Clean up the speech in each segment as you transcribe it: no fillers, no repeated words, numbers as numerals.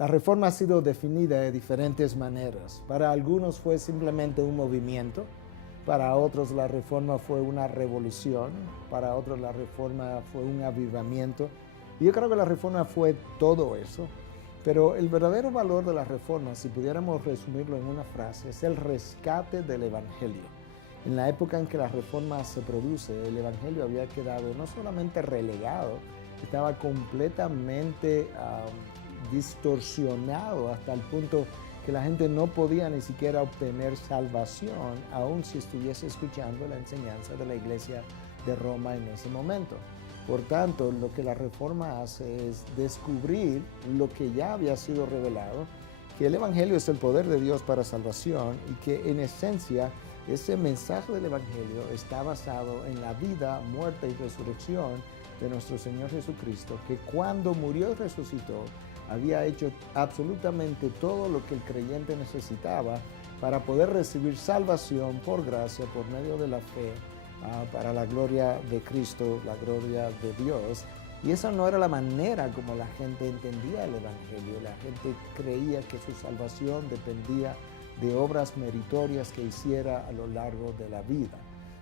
La Reforma ha sido definida de diferentes maneras. Para algunos fue simplemente un movimiento, para otros la Reforma fue una revolución, para otros la Reforma fue un avivamiento. Y yo creo que la Reforma fue todo eso, pero el verdadero valor de la Reforma, si pudiéramos resumirlo en una frase, es el rescate del Evangelio. En la época en que la Reforma se produce, el Evangelio había quedado no solamente relegado, estaba completamente distorsionado hasta el punto que la gente no podía ni siquiera obtener salvación, aun si estuviese escuchando la enseñanza de la Iglesia de Roma en ese momento. Por tanto, lo que la Reforma hace es descubrir lo que ya había sido revelado, que el Evangelio es el poder de Dios para salvación y que en esencia ese mensaje del Evangelio está basado en la vida, muerte y resurrección de nuestro Señor Jesucristo, que cuando murió y resucitó, había hecho absolutamente todo lo que el creyente necesitaba para poder recibir salvación por gracia, por medio de la fe, para la gloria de Cristo, la gloria de Dios. Y esa no era la manera como la gente entendía el Evangelio. La gente creía que su salvación dependía de obras meritorias que hiciera a lo largo de la vida.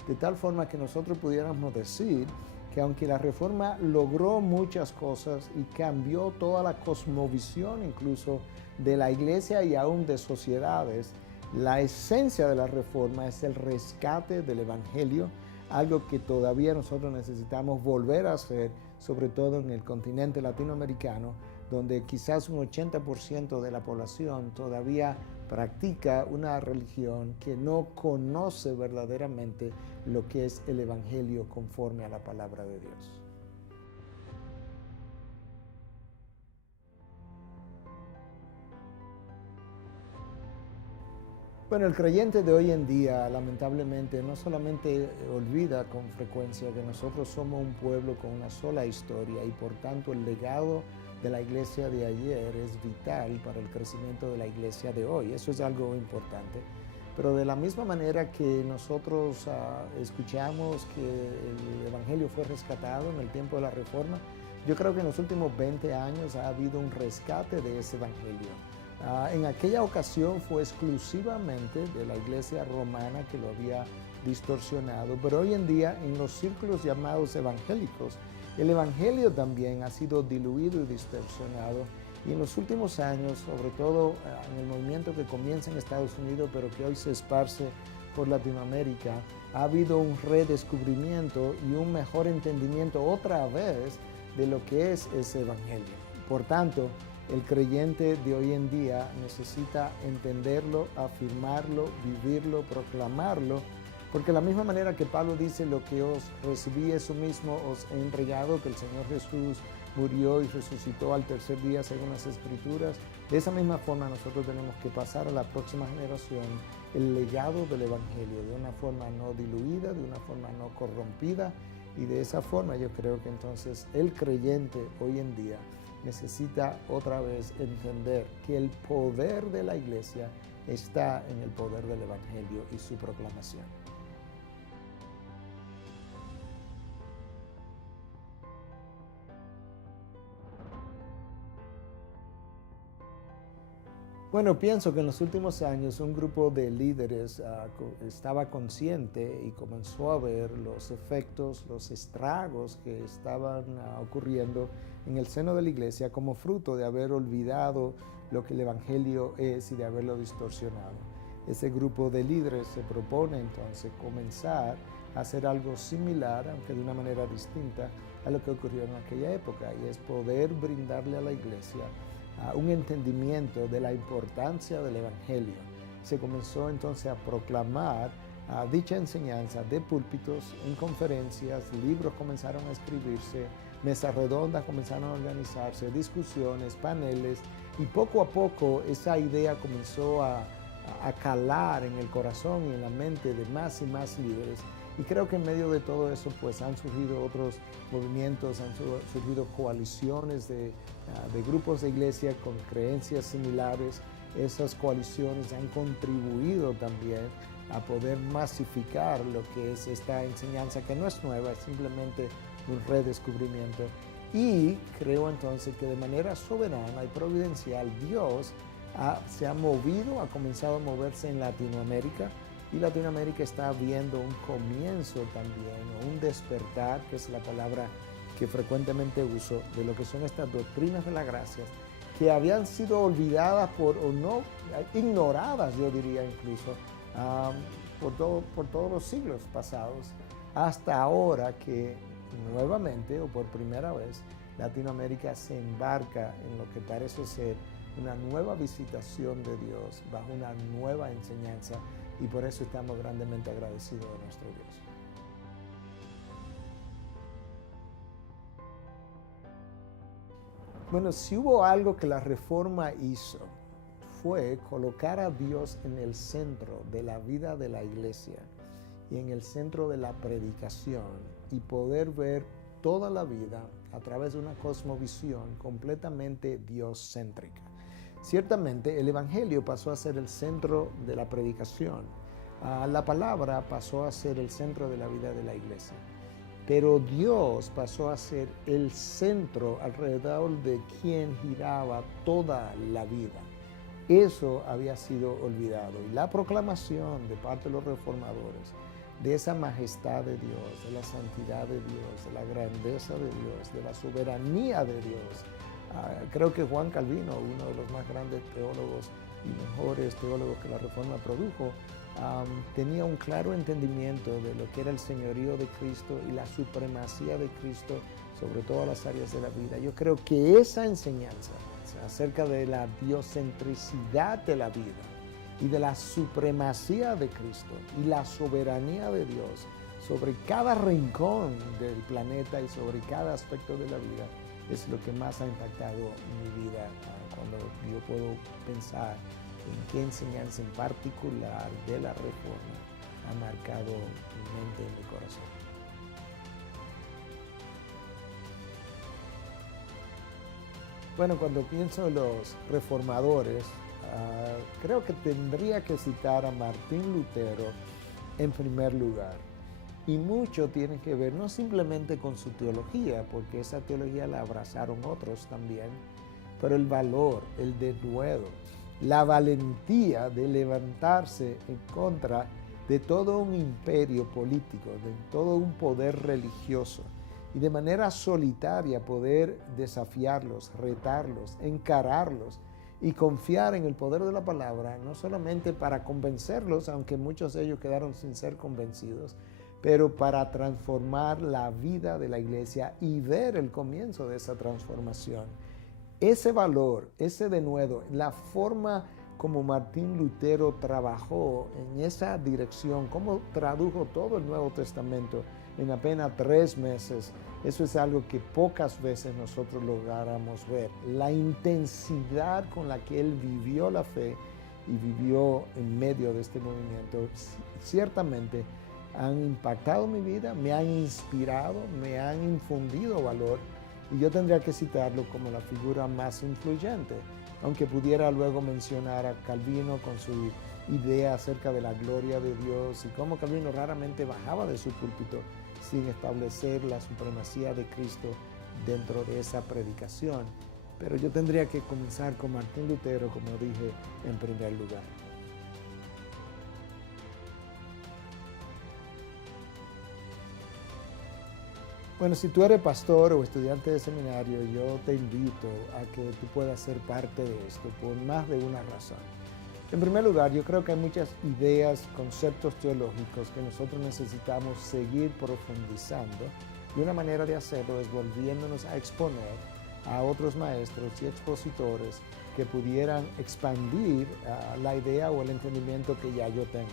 De tal forma que nosotros pudiéramos decir que aunque la Reforma logró muchas cosas y cambió toda la cosmovisión incluso de la Iglesia y aún de sociedades, la esencia de la Reforma es el rescate del Evangelio, algo que todavía nosotros necesitamos volver a hacer, sobre todo en el continente latinoamericano, donde quizás un 80% de la población todavía practica una religión que no conoce verdaderamente lo que es el Evangelio conforme a la palabra de Dios. Bueno, el creyente de hoy en día, lamentablemente, no solamente olvida con frecuencia que nosotros somos un pueblo con una sola historia y por tanto el legado de la iglesia de ayer es vital para el crecimiento de la iglesia de hoy. Eso es algo importante. Pero de la misma manera que nosotros escuchamos que el Evangelio fue rescatado en el tiempo de la Reforma, yo creo que en los últimos 20 años ha habido un rescate de ese Evangelio. En aquella ocasión fue exclusivamente de la iglesia romana que lo había distorsionado, pero hoy en día en los círculos llamados evangélicos, el Evangelio también ha sido diluido y distorsionado. Y en los últimos años, sobre todo en el movimiento que comienza en Estados Unidos, pero que hoy se esparce por Latinoamérica, ha habido un redescubrimiento y un mejor entendimiento otra vez de lo que es ese Evangelio. Por tanto, el creyente de hoy en día necesita entenderlo, afirmarlo, vivirlo, proclamarlo, porque de la misma manera que Pablo dice, lo que os recibí eso mismo os he entregado, que el Señor Jesús murió y resucitó al tercer día según las Escrituras, de esa misma forma nosotros tenemos que pasar a la próxima generación el legado del Evangelio de una forma no diluida, de una forma no corrompida, y de esa forma yo creo que entonces el creyente hoy en día necesita otra vez entender que el poder de la iglesia está en el poder del Evangelio y su proclamación. Bueno, pienso que en los últimos años un grupo de líderes estaba consciente y comenzó a ver los efectos, los estragos que estaban ocurriendo en el seno de la iglesia como fruto de haber olvidado lo que el Evangelio es y de haberlo distorsionado. Ese grupo de líderes se propone entonces comenzar a hacer algo similar, aunque de una manera distinta, a lo que ocurrió en aquella época, y es poder brindarle a la iglesia un entendimiento de la importancia del Evangelio. Se comenzó entonces a proclamar dicha enseñanza de púlpitos, en conferencias, libros comenzaron a escribirse, mesas redondas comenzaron a organizarse, discusiones, paneles, y poco a poco esa idea comenzó a calar en el corazón y en la mente de más y más líderes. Y creo que en medio de todo eso pues han surgido otros movimientos, han surgido coaliciones de grupos de iglesia con creencias similares. Esas coaliciones han contribuido también a poder masificar lo que es esta enseñanza, que no es nueva, es simplemente un redescubrimiento. Y creo entonces que de manera soberana y providencial Dios se ha movido, ha comenzado a moverse en Latinoamérica, y Latinoamérica está viendo un comienzo también, o un despertar, que es la palabra que frecuentemente uso, de lo que son estas doctrinas de la gracia, que habían sido olvidadas o no, ignoradas, yo diría incluso, por todos los siglos pasados, hasta ahora que nuevamente o por primera vez Latinoamérica se embarca en lo que parece ser una nueva visitación de Dios bajo una nueva enseñanza, y por eso estamos grandemente agradecidos de nuestro Dios. Bueno, si hubo algo que la Reforma hizo, fue colocar a Dios en el centro de la vida de la iglesia y en el centro de la predicación, y poder ver toda la vida a través de una cosmovisión completamente dioscéntrica. Ciertamente el Evangelio pasó a ser el centro de la predicación, la palabra pasó a ser el centro de la vida de la iglesia, pero Dios pasó a ser el centro alrededor de quien giraba toda la vida. Eso había sido olvidado, y la proclamación de parte de los reformadores de esa majestad de Dios, de la santidad de Dios, de la grandeza de Dios, de la soberanía de Dios. Creo que Juan Calvino, uno de los más grandes teólogos y mejores teólogos que la Reforma produjo, tenía un claro entendimiento de lo que era el señorío de Cristo y la supremacía de Cristo sobre todas las áreas de la vida. Yo creo que esa enseñanza acerca de la diocentricidad de la vida y de la supremacía de Cristo y la soberanía de Dios sobre cada rincón del planeta y sobre cada aspecto de la vida es lo que más ha impactado mi vida, cuando yo puedo pensar en qué enseñanza en particular de la Reforma ha marcado mi mente y mi corazón. Bueno, cuando pienso en los reformadores, creo que tendría que citar a Martín Lutero en primer lugar. Y mucho tiene que ver no simplemente con su teología, porque esa teología la abrazaron otros también, pero el valor, el denuedo, la valentía de levantarse en contra de todo un imperio político, de todo un poder religioso, y de manera solitaria poder desafiarlos, retarlos, encararlos y confiar en el poder de la palabra, no solamente para convencerlos, aunque muchos de ellos quedaron sin ser convencidos, pero para transformar la vida de la iglesia y ver el comienzo de esa transformación. Ese valor, ese denuedo, la forma como Martín Lutero trabajó en esa dirección, cómo tradujo todo el Nuevo Testamento en apenas 3 meses, eso es algo que pocas veces nosotros lográramos ver. La intensidad con la que él vivió la fe y vivió en medio de este movimiento, ciertamente han impactado mi vida, me han inspirado, me han infundido valor, y yo tendría que citarlo como la figura más influyente, aunque pudiera luego mencionar a Calvino con su idea acerca de la gloria de Dios y cómo Calvino raramente bajaba de su púlpito sin establecer la supremacía de Cristo dentro de esa predicación. Pero yo tendría que comenzar con Martín Lutero, como dije, en primer lugar. Bueno, si tú eres pastor o estudiante de seminario, yo te invito a que tú puedas ser parte de esto por más de una razón. En primer lugar, yo creo que hay muchas ideas, conceptos teológicos que nosotros necesitamos seguir profundizando, y una manera de hacerlo es volviéndonos a exponer a otros maestros y expositores que pudieran expandir la idea o el entendimiento que ya yo tengo.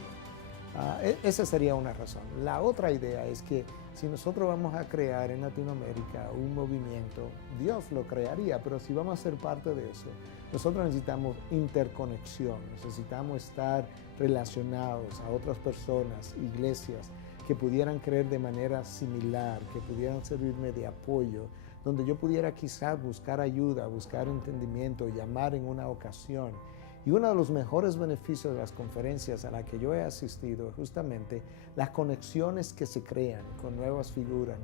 Esa sería una razón. La otra idea es que si nosotros vamos a crear en Latinoamérica un movimiento, Dios lo crearía, pero si vamos a ser parte de eso, nosotros necesitamos interconexión, necesitamos estar relacionados a otras personas, iglesias, que pudieran creer de manera similar, que pudieran servirme de apoyo, donde yo pudiera quizás buscar ayuda, buscar entendimiento, llamar en una ocasión. Y uno de los mejores beneficios de las conferencias a las que yo he asistido es justamente las conexiones que se crean con nuevas figuras,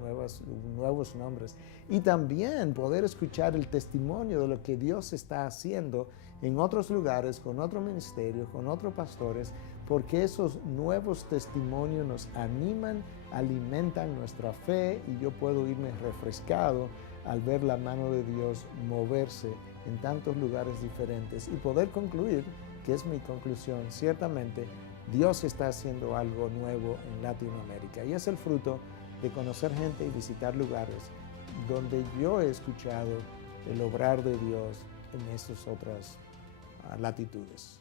nuevos nombres, y también poder escuchar el testimonio de lo que Dios está haciendo en otros lugares, con otros ministerios, con otros pastores, porque esos nuevos testimonios nos animan, alimentan nuestra fe, y yo puedo irme refrescado al ver la mano de Dios moverse en tantos lugares diferentes y poder concluir, que es mi conclusión, ciertamente Dios está haciendo algo nuevo en Latinoamérica, y es el fruto de conocer gente y visitar lugares donde yo he escuchado el obrar de Dios en esas otras latitudes.